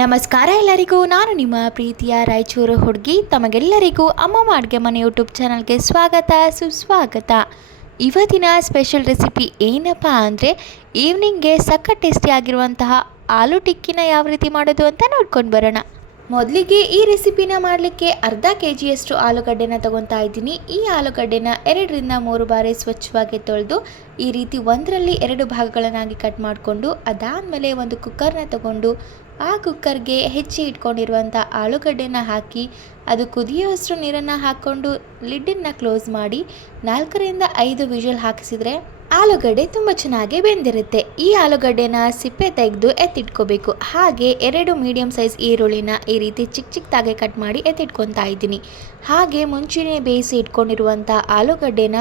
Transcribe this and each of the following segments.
ನಮಸ್ಕಾರ ಎಲ್ಲರಿಗೂ, ನಾನು ನಿಮ್ಮ ಪ್ರೀತಿಯ ರಾಯಚೂರು ಹುಡುಗಿ. ತಮಗೆಲ್ಲರಿಗೂ ಅಮ್ಮಮ್ಮ ಅಡುಗೆ ಮನೆ ಯೂಟ್ಯೂಬ್ ಚಾನಲ್ಗೆ ಸ್ವಾಗತ ಸುಸ್ವಾಗತ. ಇವತ್ತಿನ ಸ್ಪೆಷಲ್ ರೆಸಿಪಿ ಏನಪ್ಪ ಅಂದರೆ ಈವ್ನಿಂಗ್ಗೆ ಸಖತ್ ಟೇಸ್ಟಿ ಆಗಿರುವಂತಹ ಆಲೂ ಟಿಕ್ಕಿನ ಯಾವ ರೀತಿ ಮಾಡೋದು ಅಂತ ನೋಡ್ಕೊಂಡು ಬರೋಣ. ಮೊದಲಿಗೆ ಈ ರೆಸಿಪಿನ ಮಾಡಲಿಕ್ಕೆ ಅರ್ಧ ಕೆಜಿಯಷ್ಟು ಆಲೂಗಡ್ಡೆನ ತೊಗೊತಾ ಇದ್ದೀನಿ. ಈ ಆಲೂಗಡ್ಡೆನ 2ರಿಂದ 3 ಬಾರಿ ಸ್ವಚ್ಛವಾಗಿ ತೊಳೆದು ಈ ರೀತಿ 1ರಲ್ಲಿ 2 ಭಾಗಗಳನ್ನಾಗಿ ಕಟ್ ಮಾಡಿಕೊಂಡು ಅದಾದಮೇಲೆ ಒಂದು ಕುಕ್ಕರ್ನ ತಗೊಂಡು ಆ ಕುಕ್ಕರ್ಗೆ ಹೆಚ್ಚಿ ಇಟ್ಕೊಂಡಿರುವಂಥ ಆಲೂಗಡ್ಡೆನ ಹಾಕಿ ಅದು ಕುದಿಯುವಷ್ಟು ನೀರನ್ನು ಹಾಕ್ಕೊಂಡು ಲಿಡ್ಡನ್ನು ಕ್ಲೋಸ್ ಮಾಡಿ 4ರಿಂದ 5 ವಿಷಲ್ ಹಾಕಿಸಿದರೆ ಆಲೂಗಡ್ಡೆ ತುಂಬ ಚೆನ್ನಾಗಿ ಬೆಂದಿರುತ್ತೆ. ಈ ಆಲೂಗಡ್ಡೆನ ಸಿಪ್ಪೆ ತೆಗೆದು ಎತ್ತಿಟ್ಕೋಬೇಕು. ಹಾಗೆ 2 ಮೀಡಿಯಮ್ ಸೈಜ್ ಈರುಳ್ಳಿನ ಈ ರೀತಿ ಚಿಕ್ಕದಾಗಿ ಕಟ್ ಮಾಡಿ ಎತ್ತಿಟ್ಕೊತಾ ಇದ್ದೀನಿ. ಹಾಗೆ ಮುಂಚೆನೇ ಬೇಯಿಸಿ ಇಟ್ಕೊಂಡಿರುವಂಥ ಆಲೂಗಡ್ಡೆನ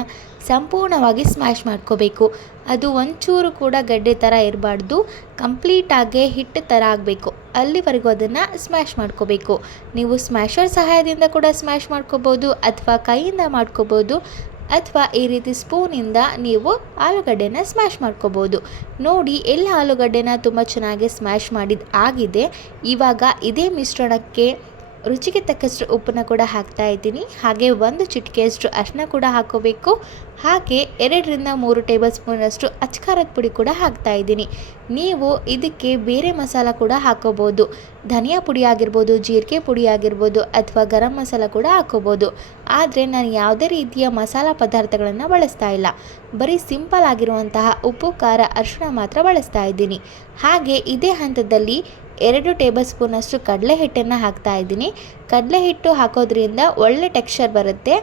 ಸಂಪೂರ್ಣವಾಗಿ ಸ್ಮ್ಯಾಶ್ ಮಾಡ್ಕೋಬೇಕು. ಅದು ಒಂಚೂರು ಕೂಡ ಗಡ್ಡೆ ಥರ ಇರಬಾರ್ದು, ಕಂಪ್ಲೀಟಾಗಿ ಹಿಟ್ಟು ಥರ ಆಗಬೇಕು. ಅಲ್ಲಿವರೆಗೂ ಅದನ್ನು ಸ್ಮ್ಯಾಶ್ ಮಾಡ್ಕೋಬೇಕು. ನೀವು ಸ್ಮ್ಯಾಶರ್ ಸಹಾಯದಿಂದ ಕೂಡ ಸ್ಮ್ಯಾಶ್ ಮಾಡ್ಕೋಬೋದು, ಅಥವಾ ಕೈಯಿಂದ ಮಾಡ್ಕೋಬೋದು, ಅಥವಾ ಈ ರೀತಿ ಸ್ಪೂನಿಂದ ನೀವು ಆಲೂಗಡ್ಡೆನ ಸ್ಮ್ಯಾಶ್ ಮಾಡ್ಕೋಬೋದು. ನೋಡಿ, ಎಲ್ಲ ಆಲೂಗಡ್ಡೆನ ತುಂಬ ಚೆನ್ನಾಗಿ ಸ್ಮ್ಯಾಶ್ ಆಗಿದೆ. ಇವಾಗ ಇದೇ ಮಿಶ್ರಣಕ್ಕೆ ರುಚಿಗೆ ತಕ್ಕಷ್ಟು ಉಪ್ಪನ್ನು ಕೂಡ ಹಾಕ್ತಾ ಇದ್ದೀನಿ. ಹಾಗೆ 1 ಚಿಟಿಕೆಯಷ್ಟು ಅರಿಶಿನ ಕೂಡ ಹಾಕೋಬೇಕು. ಹಾಗೆ 2ರಿಂದ 3 ಟೇಬಲ್ ಸ್ಪೂನಷ್ಟು ಅಚ್ಕಾರದ ಪುಡಿ ಕೂಡ ಹಾಕ್ತಾ ಇದ್ದೀನಿ. ನೀವು ಇದಕ್ಕೆ ಬೇರೆ ಮಸಾಲ ಕೂಡ ಹಾಕೋಬೋದು. ಧನಿಯಾ ಪುಡಿ ಆಗಿರ್ಬೋದು, ಜೀರಿಗೆ ಪುಡಿ ಆಗಿರ್ಬೋದು, ಅಥವಾ ಗರಂ ಮಸಾಲ ಕೂಡ ಹಾಕೋಬೋದು. ಆದರೆ ನಾನು ಯಾವುದೇ ರೀತಿಯ ಮಸಾಲ ಪದಾರ್ಥಗಳನ್ನು ಬಳಸ್ತಾ ಇಲ್ಲ. ಬರೀ ಸಿಂಪಲ್ ಆಗಿರುವಂತಹ ಉಪ್ಪು, ಖಾರ, ಅರಿಶಿನ ಮಾತ್ರ ಬಳಸ್ತಾ ಇದ್ದೀನಿ. ಹಾಗೆ ಇದೇ ಹಂತದಲ್ಲಿ 2 ಟೇಬಲ್ ಸ್ಪೂನಷ್ಟು ಕಡಲೆ ಹಿಟ್ಟನ್ನು ಹಾಕ್ತಾ ಇದ್ದೀನಿ. ಕಡಲೆ ಹಿಟ್ಟು ಹಾಕೋದ್ರಿಂದ ಒಳ್ಳೆ ಟೆಕ್ಸ್ಚರ್ ಬರುತ್ತೆ,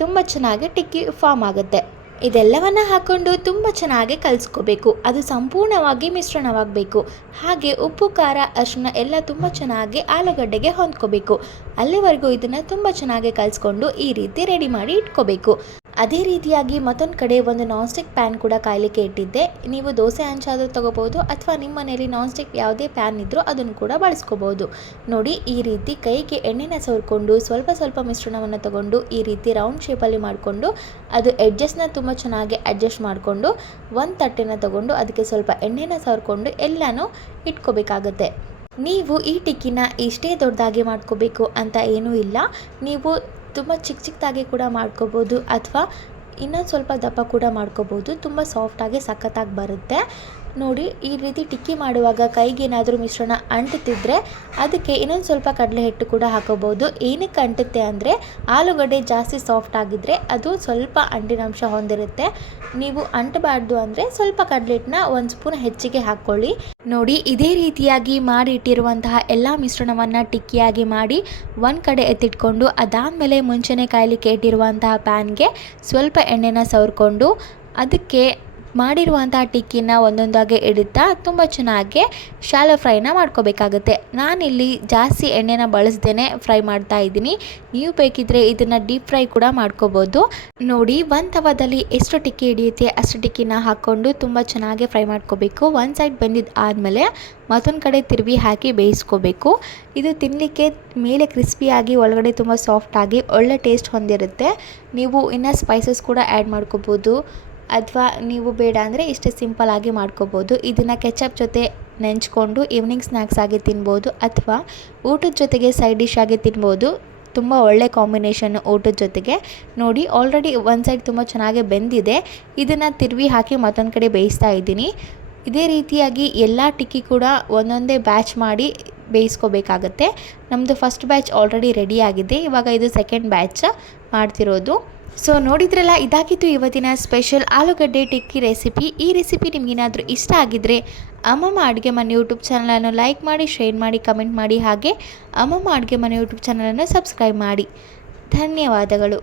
ತುಂಬ ಚೆನ್ನಾಗಿ ಟಿಕ್ಕಿ ಫಾರ್ಮ್ ಆಗುತ್ತೆ. ಇದೆಲ್ಲವನ್ನು ಹಾಕ್ಕೊಂಡು ತುಂಬ ಚೆನ್ನಾಗಿ ಕಲಿಸ್ಕೋಬೇಕು. ಅದು ಸಂಪೂರ್ಣವಾಗಿ ಮಿಶ್ರಣವಾಗಬೇಕು. ಹಾಗೆ ಉಪ್ಪು, ಖಾರ, ಅರಿಶಿನ ಎಲ್ಲ ತುಂಬ ಚೆನ್ನಾಗಿ ಆಲೂಗಡ್ಡೆಗೆ ಹೊಂದ್ಕೋಬೇಕು. ಅಲ್ಲಿವರೆಗೂ ಇದನ್ನು ತುಂಬ ಚೆನ್ನಾಗಿ ಕಲಿಸ್ಕೊಂಡು ಈ ರೀತಿ ರೆಡಿ ಮಾಡಿ ಇಟ್ಕೋಬೇಕು. ಅದೇ ರೀತಿಯಾಗಿ ಮತ್ತೊಂದು ಕಡೆ ಒಂದು ನಾನ್ ಸ್ಟಿಕ್ ಪ್ಯಾನ್ ಕೂಡ ಕಾಯಲಿಕ್ಕೆ ಇಟ್ಟಿದ್ದೆ. ನೀವು ದೋಸೆ ಹಂಚಾದರೂ ತೊಗೋಬೋದು, ಅಥವಾ ನಿಮ್ಮ ಮನೆಯಲ್ಲಿ ನಾನ್ ಸ್ಟಿಕ್ ಯಾವುದೇ ಪ್ಯಾನ್ ಇದ್ದರೂ ಅದನ್ನು ಕೂಡ ಬಳಸ್ಕೋಬೋದು. ನೋಡಿ, ಈ ರೀತಿ ಕೈಗೆ ಎಣ್ಣೆನ ಸವರ್ಕೊಂಡು ಸ್ವಲ್ಪ ಮಿಶ್ರಣವನ್ನು ತಗೊಂಡು ಈ ರೀತಿ ರೌಂಡ್ ಶೇಪಲ್ಲಿ ಮಾಡಿಕೊಂಡು ಅದು ಎಡ್ಜಸ್ನ ತುಂಬ ಚೆನ್ನಾಗಿ ಅಡ್ಜಸ್ಟ್ ಮಾಡಿಕೊಂಡು ಒಂದು ತಟ್ಟೆನ ತಗೊಂಡು ಅದಕ್ಕೆ ಸ್ವಲ್ಪ ಎಣ್ಣೆನ ಸವರ್ಕೊಂಡು ಎಲ್ಲನೂ ಇಟ್ಕೋಬೇಕಾಗತ್ತೆ. ನೀವು ಈ ಟಿಕ್ಕಿನ ಇಷ್ಟೇ ದೊಡ್ಡದಾಗಿ ಮಾಡ್ಕೋಬೇಕು ಅಂತ ಏನೂ ಇಲ್ಲ. ನೀವು ತುಂಬ ಚಿಕ್ಕದಾಗಿ ಕೂಡ ಮಾಡ್ಕೋಬೋದು, ಅಥವಾ ಇನ್ನೊಂದು ಸ್ವಲ್ಪ ದಪ್ಪ ಕೂಡ ಮಾಡ್ಕೋಬೋದು. ತುಂಬ ಸಾಫ್ಟಾಗಿ ಸಖತ್ತಾಗಿ ಬರುತ್ತೆ. ನೋಡಿ, ಈ ರೀತಿ ಟಿಕ್ಕಿ ಮಾಡುವಾಗ ಕೈಗೇನಾದರೂ ಮಿಶ್ರಣ ಅಂಟುತ್ತಿದ್ದರೆ ಅದಕ್ಕೆ ಇನ್ನೊಂದು ಸ್ವಲ್ಪ ಕಡಲೆ ಹಿಟ್ಟು ಕೂಡ ಹಾಕೋಬೋದು. ಏನಕ್ಕೆ ಅಂಟುತ್ತೆ ಅಂದರೆ ಆಲೂಗಡ್ಡೆ ಜಾಸ್ತಿ ಸಾಫ್ಟ್ ಆಗಿದ್ದರೆ ಅದು ಸ್ವಲ್ಪ ಅಂಟಿನಂಶ ಹೊಂದಿರುತ್ತೆ. ನೀವು ಅಂಟಬಾರ್ದು ಅಂದರೆ ಸ್ವಲ್ಪ ಕಡಲೆ ಹಿಟ್ಟನ್ನ 1 ಸ್ಪೂನ್ ಹೆಚ್ಚಿಗೆ ಹಾಕ್ಕೊಳ್ಳಿ. ನೋಡಿ, ಇದೇ ರೀತಿಯಾಗಿ ಮಾಡಿ ಇಟ್ಟಿರುವಂತಹ ಎಲ್ಲ ಮಿಶ್ರಣವನ್ನು ಟಿಕ್ಕಿಯಾಗಿ ಮಾಡಿ ಒಂದು ಕಡೆ ಎತ್ತಿಟ್ಕೊಂಡು ಅದಾದಮೇಲೆ ಮುಂಚೆನೇ ಕಾಯಲಿಕ್ಕೆ ಇಟ್ಟಿರುವಂತಹ ಪ್ಯಾನ್ಗೆ ಸ್ವಲ್ಪ ಎಣ್ಣೆನ ಸವರ್ಕೊಂಡು ಅದಕ್ಕೆ ಮಾಡಿರುವಂತಹ ಟಿಕ್ಕಿನ ಒಂದೊಂದಾಗಿ ಇಡುತ್ತಾ ತುಂಬ ಚೆನ್ನಾಗಿ ಶಾಲೋ ಫ್ರೈನ ಮಾಡ್ಕೋಬೇಕಾಗುತ್ತೆ. ನಾನಿಲ್ಲಿ ಜಾಸ್ತಿ ಎಣ್ಣೆನ ಬಳಸ್ದೇ ಫ್ರೈ ಮಾಡ್ತಾ ಇದ್ದೀನಿ. ನೀವು ಬೇಕಿದ್ದರೆ ಇದನ್ನು ಡೀಪ್ ಫ್ರೈ ಕೂಡ ಮಾಡ್ಕೋಬೋದು. ನೋಡಿ, ಒಂದು ತವದಲ್ಲಿ ಎಷ್ಟು ಟಿಕ್ಕಿ ಹಿಡಿಯುತ್ತೆ ಅಷ್ಟು ಟಿಕ್ಕಿನ ಹಾಕ್ಕೊಂಡು ತುಂಬ ಚೆನ್ನಾಗಿ ಫ್ರೈ ಮಾಡ್ಕೋಬೇಕು. ಒಂದು ಸೈಡ್ ಬೆಂದಿದ್ದು ಆದಮೇಲೆ ಮತ್ತೊಂದು ಕಡೆ ತಿರುವಿ ಹಾಕಿ ಬೇಯಿಸ್ಕೋಬೇಕು. ಇದು ತಿನ್ನಲಿಕ್ಕೆ ಮೇಲೆ ಕ್ರಿಸ್ಪಿಯಾಗಿ ಒಳಗಡೆ ತುಂಬ ಸಾಫ್ಟಾಗಿ ಒಳ್ಳೆ ಟೇಸ್ಟ್ ಹೊಂದಿರುತ್ತೆ. ನೀವು ಇನ್ನೂ ಸ್ಪೈಸಸ್ ಕೂಡ ಆ್ಯಡ್ ಮಾಡ್ಕೋಬೋದು, ಅಥವಾ ನೀವು ಬೇಡ ಅಂದರೆ ಇಷ್ಟೇ ಸಿಂಪಲ್ ಆಗಿ ಮಾಡ್ಕೋಬೋದು. ಇದನ್ನು ಕೆಚಪ್ ಜೊತೆ ನೆಂಚ್ಕೊಂಡು ಈವ್ನಿಂಗ್ ಸ್ನ್ಯಾಕ್ಸ್ ಆಗಿ ತಿನ್ಬೋದು, ಅಥವಾ ಊಟದ ಜೊತೆಗೆ ಸೈಡ್ ಡಿಶ್ ಆಗಿ ತಿನ್ಬೋದು. ತುಂಬ ಒಳ್ಳೆ ಕಾಂಬಿನೇಷನ್ ಊಟದ ಜೊತೆಗೆ. ನೋಡಿ, ಆಲ್ರೆಡಿ ಒಂದು ಸೈಡ್ ತುಂಬ ಚೆನ್ನಾಗಿ ಬೆಂದಿದೆ. ಇದನ್ನು ತಿರುವಿ ಹಾಕಿ ಮತ್ತೊಂದು ಕಡೆ ಬೇಯಿಸ್ತಾ ಇದ್ದೀನಿ. ಇದೇ ರೀತಿಯಾಗಿ ಎಲ್ಲ ಟಿಕ್ಕಿ ಕೂಡ ಒಂದೊಂದೇ ಬ್ಯಾಚ್ ಮಾಡಿ ಬೇಯಿಸ್ಕೋಬೇಕಾಗತ್ತೆ. ನಮ್ಮದು ಫಸ್ಟ್ ಬ್ಯಾಚ್ ಆಲ್ರೆಡಿ ರೆಡಿ ಆಗಿದೆ. ಇವಾಗ ಇದು ಸೆಕೆಂಡ್ ಬ್ಯಾಚ್ ಮಾಡ್ತಿರೋದು. ಸೊ ನೋಡಿದ್ರಲ್ಲ, ಇದಾಗಿತ್ತು ಇವತ್ತಿನ ಸ್ಪೆಷಲ್ ಆಲೂಗಡ್ಡೆ ಟಿಕ್ಕಿ ರೆಸಿಪಿ. ಈ ರೆಸಿಪಿ ನಿಮಗೇನಾದರೂ ಇಷ್ಟ ಆಗಿದ್ದರೆ ಅಮ್ಮಮ್ಮ ಅಡುಗೆ ಮನೆ ಯೂಟ್ಯೂಬ್ ಚಾನಲನ್ನು ಲೈಕ್ ಮಾಡಿ, ಶೇರ್ ಮಾಡಿ, ಕಮೆಂಟ್ ಮಾಡಿ. ಹಾಗೆ ಅಮ್ಮಮ್ಮ ಅಡುಗೆ ಮನೆ ಯೂಟ್ಯೂಬ್ ಚಾನಲನ್ನು ಸಬ್ಸ್ಕ್ರೈಬ್ ಮಾಡಿ. ಧನ್ಯವಾದಗಳು.